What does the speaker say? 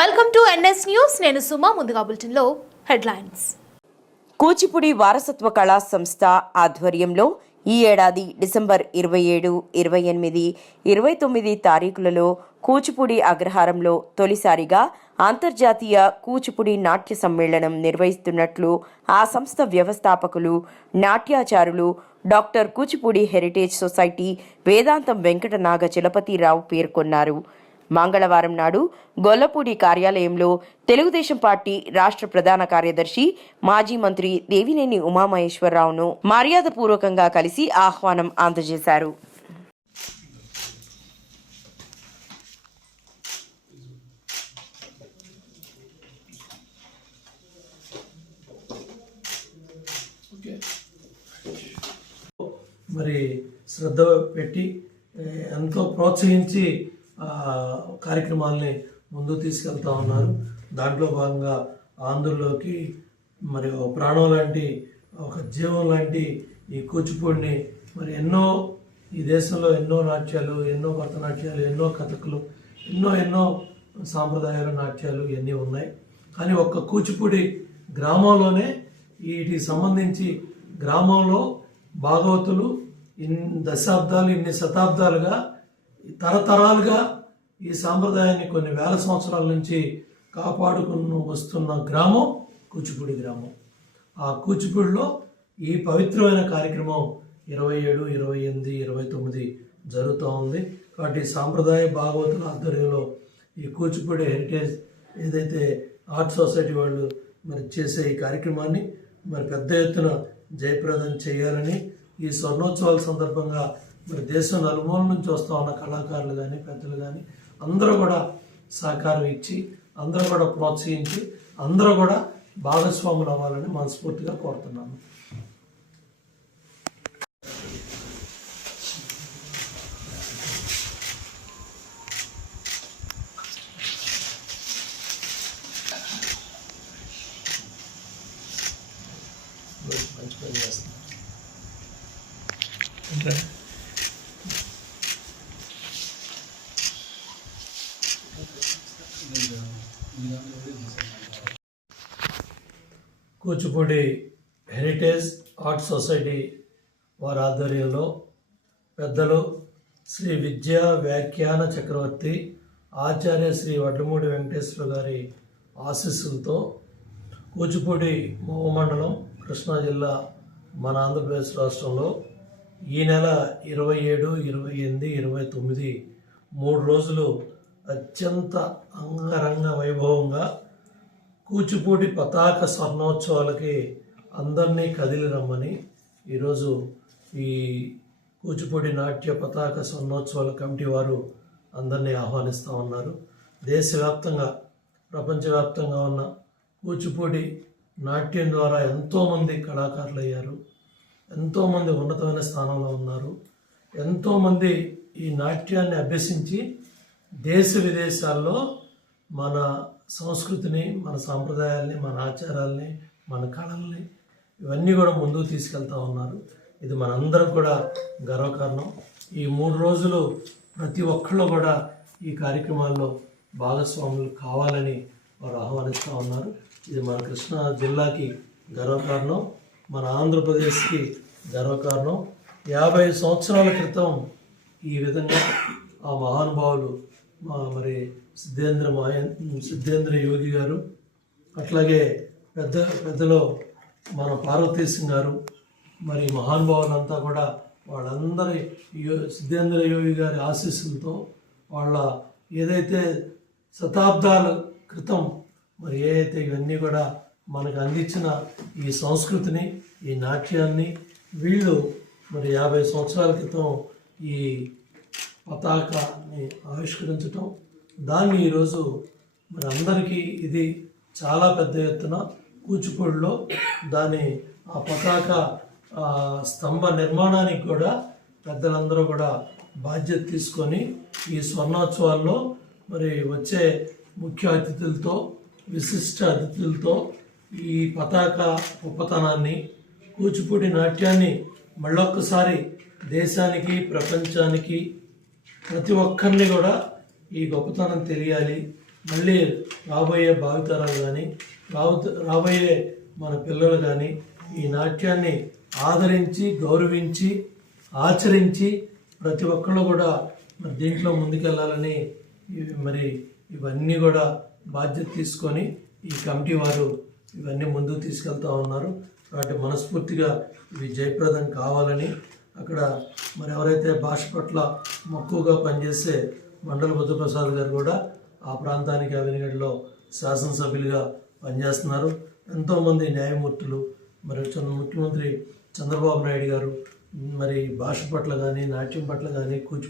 Welcome to NS news. నేను సుమా. ముందుగా బులెటిన్లో హెడ్లైన్స్. కూచిపూడి వారసత్వ కళా సంస్థ ఆధ్వర్యంలో ఈ ఏడాది డిసెంబర్ 27, 28, 29 తారీఖులలో కూచిపూడి అగ్రహారంలో తొలిసారిగా అంతర్జాతీయ కూచిపూడి నాట్య సమ్మేళనం నిర్వహిస్తున్నట్లు ఆ సంస్థ వ్యవస్థాపకులు, నాట్యాచారులు డాక్టర్ కూచిపూడి హెరిటేజ్ సొసైటీ వేదాంతం వెంకట నాగ చలపతిరావు పేర్కొన్నారు. మంగళవారం నాడు గొల్లపూడి కార్యాలయంలో తెలుగుదేశం పార్టీ రాష్ట్ర ప్రధాన కార్యదర్శి, మాజీ మంత్రి దేవినేని ఉమామహేశ్వరరావును మర్యాదపూర్వకంగా కలిసి ఆహ్వానం అందజేశారు. మరి శ్రద్ధ పెట్టి ఎంతో ప్రోత్సహించి కార్యక్రమాలని ముందుకు తీసుకెళ్తా ఉన్నారు. దాంట్లో భాగంగా ఆంధ్రలోకి మరి ప్రాణం లాంటి ఒక జీవం లాంటి ఈ కూచిపూడిని మరి ఈ దేశంలో ఎన్నో నాట్యాలు, ఎన్నో భరతనాట్యాలు, ఎన్నో కథకులు, ఎన్నో సాంప్రదాయాల నాట్యాలు ఇవన్నీ ఉన్నాయి. కానీ ఒక్క కూచిపూడి గ్రామంలోనే వీటికి సంబంధించి గ్రామంలో భాగవతులు ఇన్ని శతాబ్దాలుగా తరతరాలుగా ఈ సాంప్రదాయాన్ని కొన్ని వేల సంవత్సరాల నుంచి కాపాడుకుని వస్తున్న గ్రామం కూచిపూడి గ్రామం. ఆ కూచిపూడిలో ఈ పవిత్రమైన కార్యక్రమం 27, 28, 29 జరుగుతూ ఉంది. కాబట్టి సాంప్రదాయ భాగవతుల ఆధ్వర్యంలో ఈ కూచిపూడి హెరిటేజ్ ఏదైతే ఆర్ట్ సొసైటీ వాళ్ళు మరి చేసే ఈ కార్యక్రమాన్ని మరి పెద్ద ఎత్తున జయప్రదం చేయాలని, ఈ స్వర్ణోత్సవాల సందర్భంగా మరి దేశం నలుమూల నుంచి వస్తూ ఉన్న కళాకారులు కానీ, పెద్దలు కానీ అందరూ కూడా సహకారం ఇచ్చి, అందరూ కూడా ప్రోత్సహించి, అందరూ కూడా భాగస్వాములు అవ్వాలని మనస్ఫూర్తిగా కోరుతున్నాను. మంచి పని చేస్తున్నాను. కూచిపూడి హెరిటేజ్ ఆర్ట్ సొసైటీ వారి ఆధ్వర్యంలో పెద్దలు శ్రీ విద్యా వ్యాఖ్యాన చక్రవర్తి ఆచార్య శ్రీ వడ్లమూడి వెంకటేశ్వర గారి ఆశీస్సులతో కూచిపూడి మండలం కృష్ణా జిల్లా మన ఆంధ్రప్రదేశ్ రాష్ట్రంలో ఈ నెల 27, 28, 29 3 రోజులు అత్యంత అంగరంగ వైభవంగా కూచిపూడి పతాక స్వర్ణోత్సవాలకి అందరినీ కదిలి రమ్మని ఈరోజు ఈ కూచిపూడి నాట్య పతాక స్వర్ణోత్సవాల కమిటీ వారు అందరినీ ఆహ్వానిస్తూ ఉన్నారు. దేశవ్యాప్తంగా, ప్రపంచవ్యాప్తంగా ఉన్న కూచిపూడి నాట్యం ద్వారా ఎంతోమంది కళాకారులు అయ్యారు, ఎంతోమంది ఉన్నతమైన స్థానంలో ఉన్నారు, ఎంతోమంది ఈ నాట్యాన్ని అభ్యసించి దేశ విదేశాల్లో మన సంస్కృతిని, మన సాంప్రదాయాల్ని, మన ఆచారాల్ని, మన కళల్ని ఇవన్నీ కూడా ముందుకు తీసుకెళ్తా ఉన్నారు. ఇది మనందరం కూడా గర్వకారణం. ఈ 3 రోజులు ప్రతి ఒక్కళ్ళు కూడా ఈ కార్యక్రమాల్లో భాగస్వాములు కావాలని వారు ఆహ్వానిస్తూ ఉన్నారు. ఇది మన కృష్ణా జిల్లాకి గర్వకారణం, మన ఆంధ్రప్రదేశ్కి గర్వకారణం. 50 సంవత్సరాల క్రితం ఈ విధంగా ఆ మహానుభావులు మరి సిద్ధేంద్ర యోగి గారు, అట్లాగే పెద్దలో మన పార్వతీ సింగ్ గారు, మరి మహానుభావులంతా కూడా వాళ్ళందరి సిద్ధేంద్ర యోగి గారి ఆశీస్సులతో వాళ్ళ ఏదైతే శతాబ్దాల క్రితం మరి ఏదైతే ఇవన్నీ కూడా మనకు అందించిన ఈ సంస్కృతిని, ఈ నాట్యాన్ని వీళ్ళు మరి 50 సంవత్సరాల క్రితం ఈ పతాకాన్ని ఆవిష్కరించటం, దాన్ని ఈరోజు మరి అందరికీ ఇది చాలా పెద్ద ఎత్తున కూచిపూడిలో ఆ పతాక స్తంభ నిర్మాణానికి కూడా పెద్దలందరూ కూడా బాధ్యత తీసుకొని ఈ స్వర్ణోత్సవాల్లో మరి వచ్చే ముఖ్య అతిథులతో, విశిష్ట అతిథులతో ఈ పతాక గొప్పతనాన్ని, కూచిపూడి నాట్యాన్ని మళ్ళొక్కసారి దేశానికి, ప్రపంచానికి, ప్రతి ఒక్కరిని కూడా ఈ గొప్పతనం తెలియాలి, మళ్ళీ రాబోయే భావితరాలు కానీ రాబోయే మన పిల్లలు కానీ ఈ నాట్యాన్ని ఆదరించి గౌరవించి ఆచరించి ప్రతి ఒక్కళ్ళు కూడా మరి దీంట్లో ముందుకెళ్ళాలని మరి ఇవన్నీ కూడా బాధ్యత తీసుకొని ఈ కమిటీ వారు ఇవన్నీ ముందుకు తీసుకెళ్తా ఉన్నారు. కాబట్టి మనస్ఫూర్తిగా ఇవి జయప్రదం కావాలని అక్కడ మరి ఎవరైతే భాష పట్ల మక్కువగా పనిచేసే మండల బుద్ధప్రసాద్ గారు కూడా ఆ ప్రాంతానికి అవినిగడ్లో శాసనసభ్యులుగా పనిచేస్తున్నారు. ఎంతోమంది న్యాయమూర్తులు మరి ముఖ్యమంత్రి చంద్రబాబు నాయుడు గారు మరి భాష పట్ల కానీ నాట్యం పట్ల కానీ కూచిపూడి